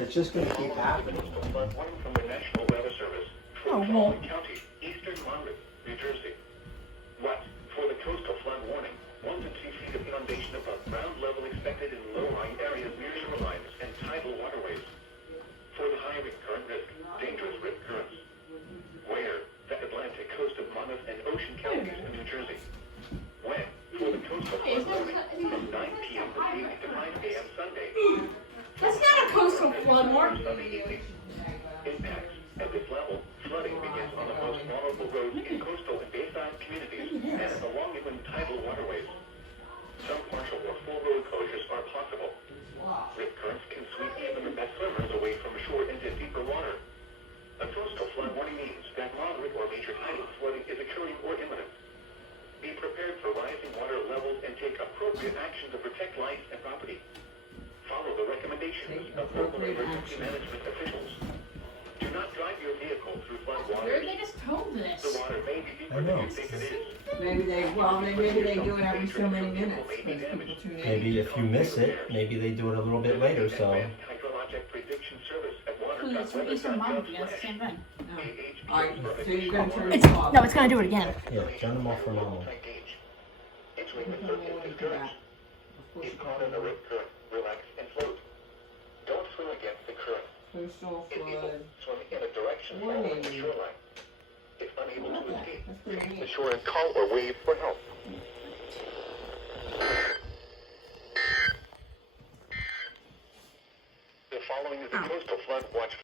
It's just going to keep happening. Flood warning from the National Weather Service. Oh, For well. Fallon County, eastern Monmouth, New Jersey. Wet. For the coastal flood warning, 1 to 2 feet of inundation above ground level expected in low-lying areas near shorelines and tidal waterways. For the high rip current risk, dangerous rip currents. Where? The Atlantic coast of Monmouth and Ocean counties in New Jersey. When? For the coastal flood warning, from 9 p.m. this evening to 5 a.m. Sunday. That's not a coastal flood warning. Impacts. At this level, flooding begins on the most vulnerable roads in coastal and bayside communities and along inland tidal waterways. Some partial or full road closures are possible. Rip currents can sweep even the best swimmers away from shore into deeper water. A coastal flood warning means that moderate or major tidal flooding is occurring or imminent. Be prepared for rising water levels and take appropriate action to protect life and property. Follow the recommendations of local emergency management officials. Do not drive your vehicle through flood Where waters. did they just told this? The water may be deeper I know. than you think it is. Maybe they do it every so many minutes, but people tune in. Maybe if you miss it, maybe they do it a little bit later, so. Advanced Hydrologic Prediction Service at Because it's from Eastern Monmouth, that's the same thing. No. Alright, so you're gonna turn It's, it off. no, it's gonna do it again. Yeah, turn them off for normal. Entering the Put circuit more is into that. current. Of course, If caught in a rip current, relax and float. Don't swim against the current. coastal If able, flood. swim in a direction following the Warning. shoreline. If unable to Okay, escape, that's pretty face the neat. shore and call or wave for help. The following is the coastal flood watch.